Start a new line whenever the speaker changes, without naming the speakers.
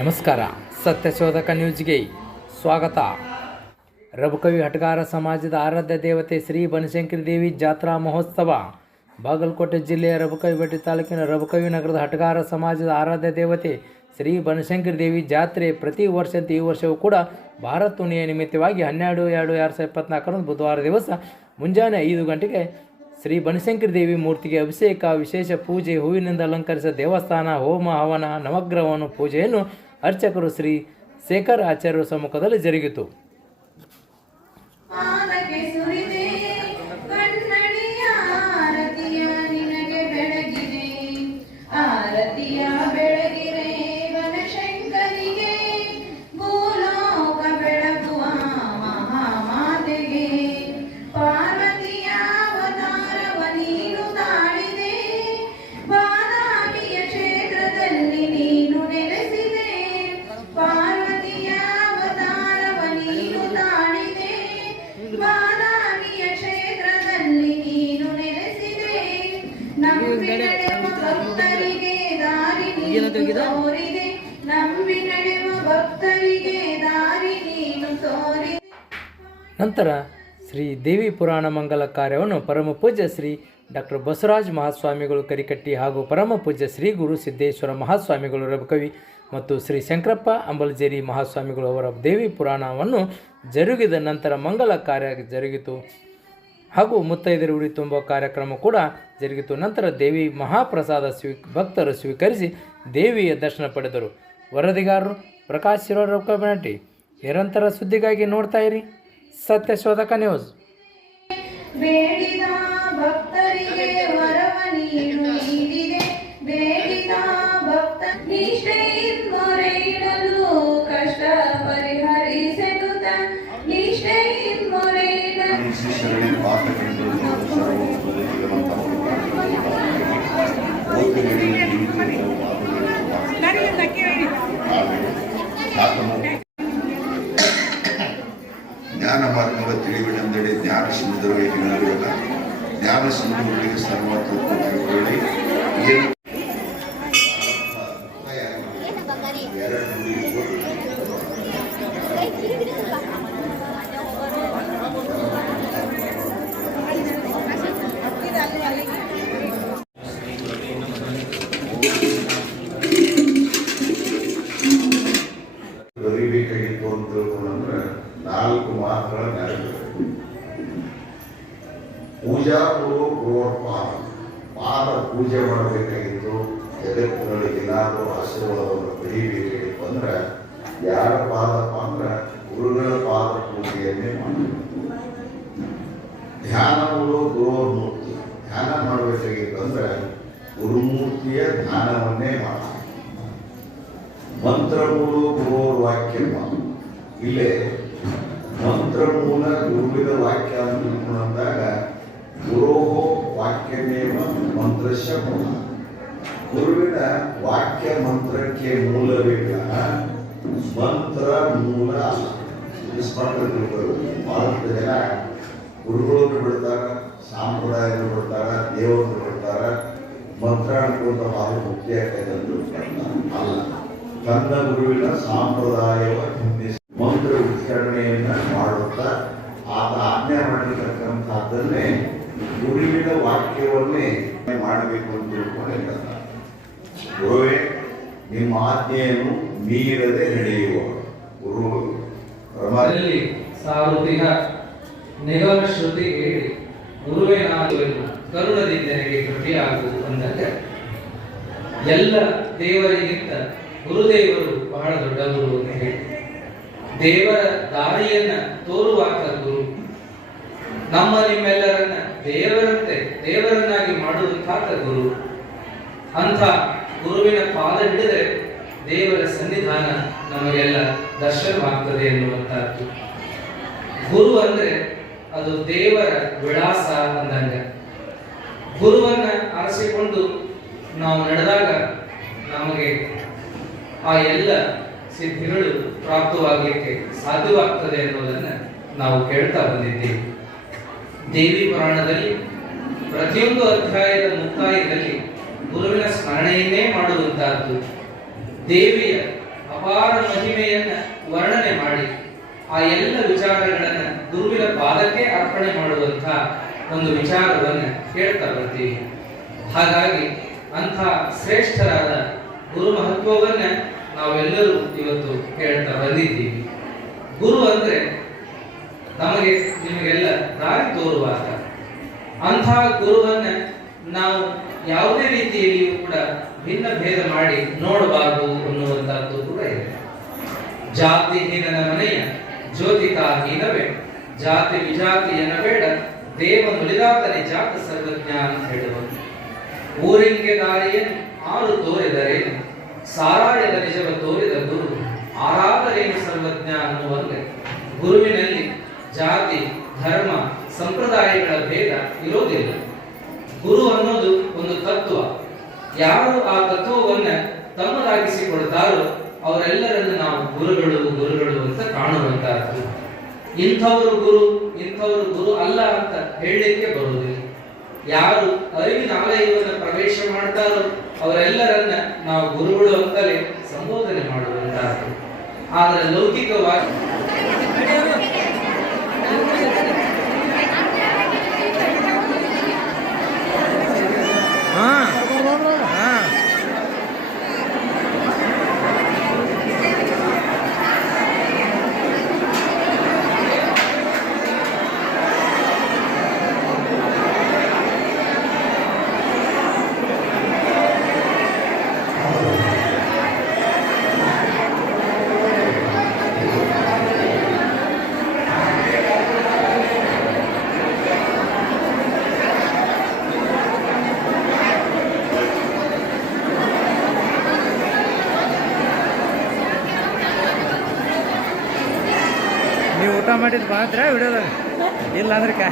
ನಮಸ್ಕಾರ. ಸತ್ಯಶೋಧಕ ನ್ಯೂಸ್ಗೆ ಸ್ವಾಗತ. ರಘುಕವಿ ಹಟಗಾರ ಸಮಾಜದ ಆರಾಧ್ಯ ದೇವತೆ ಶ್ರೀ ಬನಶಂಕರಿ ದೇವಿ ಜಾತ್ರಾ ಮಹೋತ್ಸವ. ಬಾಗಲಕೋಟೆ ಜಿಲ್ಲೆಯ ರಘುಕವಿ ಬೆಟ್ಟಿ ತಾಲೂಕಿನ ರಘುಕವಿ ನಗರದ ಹಟಗಾರ ಸಮಾಜದ ಆರಾಧ್ಯ ದೇವತೆ ಶ್ರೀ ಬನಶಂಕರಿ ದೇವಿ ಜಾತ್ರೆ ಪ್ರತಿ ವರ್ಷದಂತೆ ಈ ವರ್ಷವೂ ಕೂಡ ಭಾರತ್ ಉಣಿಯ ನಿಮಿತ್ತವಾಗಿ ಹನ್ನೆರಡು, ಎರಡು ಎರಡು ಸಾವಿರದ ಇಪ್ಪತ್ನಾಲ್ಕರಂದು ಬುಧವಾರ ದಿವಸ ಮುಂಜಾನೆ ಐದು ಗಂಟೆಗೆ ಶ್ರೀ ಬನಶಂಕರಿ ದೇವಿ ಮೂರ್ತಿಗೆ ಅಭಿಷೇಕ, ವಿಶೇಷ ಪೂಜೆ, ಹೂವಿನಿಂದ ಅಲಂಕರಿಸಿದ ದೇವಸ್ಥಾನ, ಹೋಮ ಹವನ, ನವಗ್ರಹವನ್ನು ಪೂಜೆಯನ್ನು ಅರ್ಚಕರು ಶ್ರೀ ಶೇಖರ್ ಆಚಾರ್ಯರ ಸಮ್ಮುಖದಲ್ಲಿ ಜರುಗಿತು.
ದಾರಿ ತೋರಿದೆ ನಂಬಿ ನಡೆಯುವ ಭಕ್ತರಿಗೆ ದಾರಿ ನೀನು ತೋರಿದೆ
ನಂತರ ಶ್ರೀ ದೇವಿ ಪುರಾಣ ಮಂಗಲ ಕಾರ್ಯವನ್ನು ಪರಮ ಪೂಜ್ಯ ಶ್ರೀ ಡಾಕ್ಟರ್ ಬಸವರಾಜ ಮಹಾಸ್ವಾಮಿಗಳು ಕರಿಕಟ್ಟಿ ಹಾಗೂ ಪರಮ ಪೂಜ್ಯ ಶ್ರೀ ಗುರು ಸಿದ್ದೇಶ್ವರ ಮಹಾಸ್ವಾಮಿಗಳು ರಬಕವಿ ಮತ್ತು ಶ್ರೀ ಶಂಕರಪ್ಪ ಅಂಬಲಜೇರಿ ಮಹಾಸ್ವಾಮಿಗಳು ಅವರ ದೇವಿ ಪುರಾಣವನ್ನು ಜರುಗಿದ ನಂತರ ಮಂಗಲ ಕಾರ್ಯ ಜರುಗಿತು. ಹಾಗೂ ಮುತ್ತೈದರ ಉಡಿ ತುಂಬುವ ಕಾರ್ಯಕ್ರಮ ಕೂಡ ಜರುಗಿತು. ನಂತರ ದೇವಿ ಮಹಾಪ್ರಸಾದ ಸ್ವೀ ಭಕ್ತರು ಸ್ವೀಕರಿಸಿ ದೇವಿಯ ದರ್ಶನ ಪಡೆದರು. ವರದಿಗಾರರು ಪ್ರಕಾಶ್ ಶಿರೋಡ್ ರೊಕ್ಕಬನಟ್ಟಿ ನಿರಂತರ ಸುದ್ದಿಗಾಗಿ ನೋಡ್ತಾ ಇರಿ. ಸತ್ಯ ಶೋಧಕ ನ್ಯೂಸ್.
ಬೇಡಿದ ಮೊರೆಯಿಡಲು
ಜ್ಞಾನ ಮಾರ್ಗದ ತಿಳಿಬಿಡಂದೆಡೆ ಜ್ಞಾನ ಸಮುದ್ರವೇ ತಿಳಿದಿರಲ್ಲ ಜ್ಞಾನ ಸಮುದ್ರಗಳಿಗೆ ಸರ್ವತ್ರ ತಿಳ್ಕೊಳ್ಳಿ ಏನು? ಎರಡು ಪೂಜೆ ಮಾಡಬೇಕಾಗಿತ್ತು ಜಗತ್ತಿನೊಳಗೆ ಏನಾದರೂ ಆಶೀರ್ವಾದವನ್ನು ಪಡಿಬೇಕಾಗಿತ್ತು ಅಂದ್ರೆ, ಯಾರ ಪಾದಪ್ಪ ಅಂದ್ರೆ ಗುರುಗಳ ಪಾದ ಪೂಜೆಯನ್ನೇ ಮಾಡಬೇಕು. ಧ್ಯಾನಗಳು ಗುರುಮೂರ್ತಿ ಧ್ಯಾನ ಮಾಡಬೇಕಾಗಿತ್ತು ಅಂದ್ರೆ ಗುರುಮೂರ್ತಿಯ ಧ್ಯಾನವನ್ನೇ ಮಾಡಬೇಕು. ಮಂತ್ರಗಳು ಗುರುವರ ವಾಕ್ಯ ಇಲ್ಲೇ ಮಂತ್ರಮೂಲ ಗುರುವಿನ ವಾಕ್ಯ ತಿಳ್ಕೊಂಡಾಗ ಗುರೋ ವಾಕ್ಯಮೇವ ಮಂತ್ರಶ. ಗುರುವಿನ ವಾಕ್ಯ ಮಂತ್ರಕ್ಕೆ ಮೂಲವಿಲ್ಲ ಮಂತ್ರ ಮೂಲ. ಬಹಳಷ್ಟು ಜನ ಗುರುಗಳನ್ನು ಬಿಡ್ತಾರ, ಸಾಂಪ್ರದಾಯವನ್ನು ಬಿಡ್ತಾರ, ದೇವರನ್ನು ಬಿಡ್ತಾರ. ಮಂತ್ರ ಅನ್ಕೊಂತ ಭಾಳ ಮುಖ್ಯ. ಅಲ್ಲ. ತನ್ನ ಗುರುವಿನ ಸಾಂಪ್ರದಾಯವ ಮಂತ್ರ ಉಚ್ಚಾರಣೆಯನ್ನ ಮಾಡುತ್ತಾ, ಆತ ಆಜ್ಞೆ ಮಾಡಿರ್ತಕ್ಕಂಥದ್ದನ್ನೇ ಗುರುವಿನ ವಾಕ್ಯವನ್ನೇ ಮಾಡಬೇಕು ಅಂತ ತಿಳ್ಕೊಂಡಿರ್ತಾರೆ ಗುರುವೇ, ನಿಮ್ಮ ಆಜ್ಞೆಯನ್ನು ಮೀರದೆ ನಡೆಯುವ ಗುರು
ಸಾರುತಿಹ ನಿಗಮ ಶ್ರುತಿ ಹೇಳಿ, ಗುರುವೇ, ನಾನು ಕರುಣದಿಂದ ನನಗೆ ಕೃತಿಯಾಗು ಅಂದಾಗ ಎಲ್ಲ ದೇವರಿಗಿಂತ ಗುರುದೇವರು ಬಹಳ ದೊಡ್ಡ ಗುರು ಅಂತ ಹೇಳಿ, ದೇವರ ದಾರಿಯನ್ನ ತೋರುವಾತ ಗುರು, ನಮ್ಮ ನಿಮ್ಮೆಲ್ಲರನ್ನ ದೇವರಂತೆ, ದೇವರನ್ನಾಗಿ ಮಾಡುವಂತಹ ಗುರು. ಅಂತ ಗುರುವಿನ ಪಾದ ಹಿಡಿದರೆ ದೇವರ ಸನ್ನಿಧಾನ ನಮಗೆಲ್ಲ ದರ್ಶನವಾಗ್ತದೆ ಎನ್ನುವಂತಹದ್ದು ಗುರು ಅಂದ್ರೆ ಅದು ದೇವರ ವಿಳಾಸ ಅಂದಂಗ. ಗುರುವನ್ನ ಆರಿಸಿಕೊಂಡು ನಾವು ನಡೆದಾಗ ನಮಗೆ ಆ ಎಲ್ಲ ಸಿದ್ಧಿಗಳು ಪ್ರಾಪ್ತವಾಗಲಿಕ್ಕೆ ಸಾಧ್ಯವಾಗ್ತದೆ ಅನ್ನೋದನ್ನ ನಾವು ಕೇಳ್ತಾ ಬಂದಿದ್ದೇವೆ. ದೇವಿ ಪುರಾಣದಲ್ಲಿ ಪ್ರತಿಯೊಂದು ಅಧ್ಯಾಯದ ಮುಕ್ತಾಯದಲ್ಲಿ ಗುರುವಿನ ಸ್ಮರಣೆಯನ್ನೇ ಮಾಡುವಂತಹದ್ದು ದೇವಿಯ ಅಪಾರ ಮಹಿಮೆಯನ್ನ ವರ್ಣನೆ ಮಾಡಿ ಆ ಎಲ್ಲ ವಿಚಾರಗಳನ್ನ ಗುರುವಿನ ಪಾದಕ್ಕೆ ಅರ್ಪಣೆ ಮಾಡುವಂತ ಒಂದು ವಿಚಾರವನ್ನು ಹೇಳ್ತಾ ಬರ್ತೀವಿ. ಹಾಗಾಗಿ ಅಂಥ ಶ್ರೇಷ್ಠರಾದ ಗುರು ಮಹತ್ವವನ್ನ ನಾವೆಲ್ಲರೂ ಇವತ್ತು ಹೇಳ್ತಾ ಬಂದಿದ್ದೀವಿ. ಗುರು ಅಂದ್ರೆ ನಮಗೆ ನಿಮಗೆಲ್ಲ ದಾರಿ ತೋರುವಾಗ ಅಂತಹ ಗುರುವನ್ನ ನಾವು ಯಾವುದೇ ರೀತಿಯಲ್ಲಿಯೂ ಕೂಡ ಭಿನ್ನ ಭೇದ ಮಾಡಿ ನೋಡಬಾರದು ಅನ್ನುವಂತಹದ್ದು ಕೂಡ ಇದೆ. ಜಾತಿ ಜಾತಿಹೀನನ ಮನೆಯ ಜ್ಯೋತಿಕಾಹೀನವೇ ಜಾತಿ ವಿಜಾತಿ ಎನ್ನಬೇಡ, ದೇವ ನುಲಿದಾತನೆ ಜಾತ ಸರ್ವಜ್ಞ ಅಂತ ಹೇಳುವಂತ ಊರಿಂಗೆ ದಾರಿಯನ್ನು ಆರು ತೋರಿದರೆ, ಸಾರಾಯದ ನಿಜವ ತೋರಿದ ಗುರು ಆರಾಧನೆಯ ಸರ್ವಜ್ಞ ಅನ್ನುವಂತೆ ಗುರುವಿನಲ್ಲಿ ಜಾತಿ, ಧರ್ಮ, ಸಂಪ್ರದಾಯಗಳ ಭೇದ ಇರೋದಿಲ್ಲ. ಗುರು ಅನ್ನೋದು ಒಂದು ತತ್ವ. ಯಾರು ಆ ತತ್ವವನ್ನ ತಮ್ಮದಾಗಿಸಿಕೊಳ್ತಾರೋ ಅವರೆಲ್ಲರನ್ನು ನಾವು ಗುರುಗಳು ಗುರುಗಳು ಅಂತ ಕಾಣುವಂತಹದ್ದು ಇಂಥವರು ಗುರು ಇಂಥವರು ಗುರು ಅಲ್ಲ ಅಂತ ಹೇಳಲಿಕ್ಕೆ ಬರುವುದಿಲ್ಲ. ಯಾರು ಅರಿವಿನ ಆಲಯವನ್ನು ಪ್ರವೇಶ ಮಾಡ್ತಾರೋ ಅವರೆಲ್ಲರನ್ನ ನಾವು ಗುರುಗಳು ಅಂತಲೇ ಸಂಬೋಧನೆ ಮಾಡುವಂತಹದ್ದು ಆದರೆ ಲೌಕಿಕವಾಗಿ
ನೀವು ಊಟ ಮಾಡಿದ್ದು ಮಾತ್ರ ವಿಡಿಯೋದಾಗ ಇಲ್ಲ ಅಂದ್ರೆ ಕಾ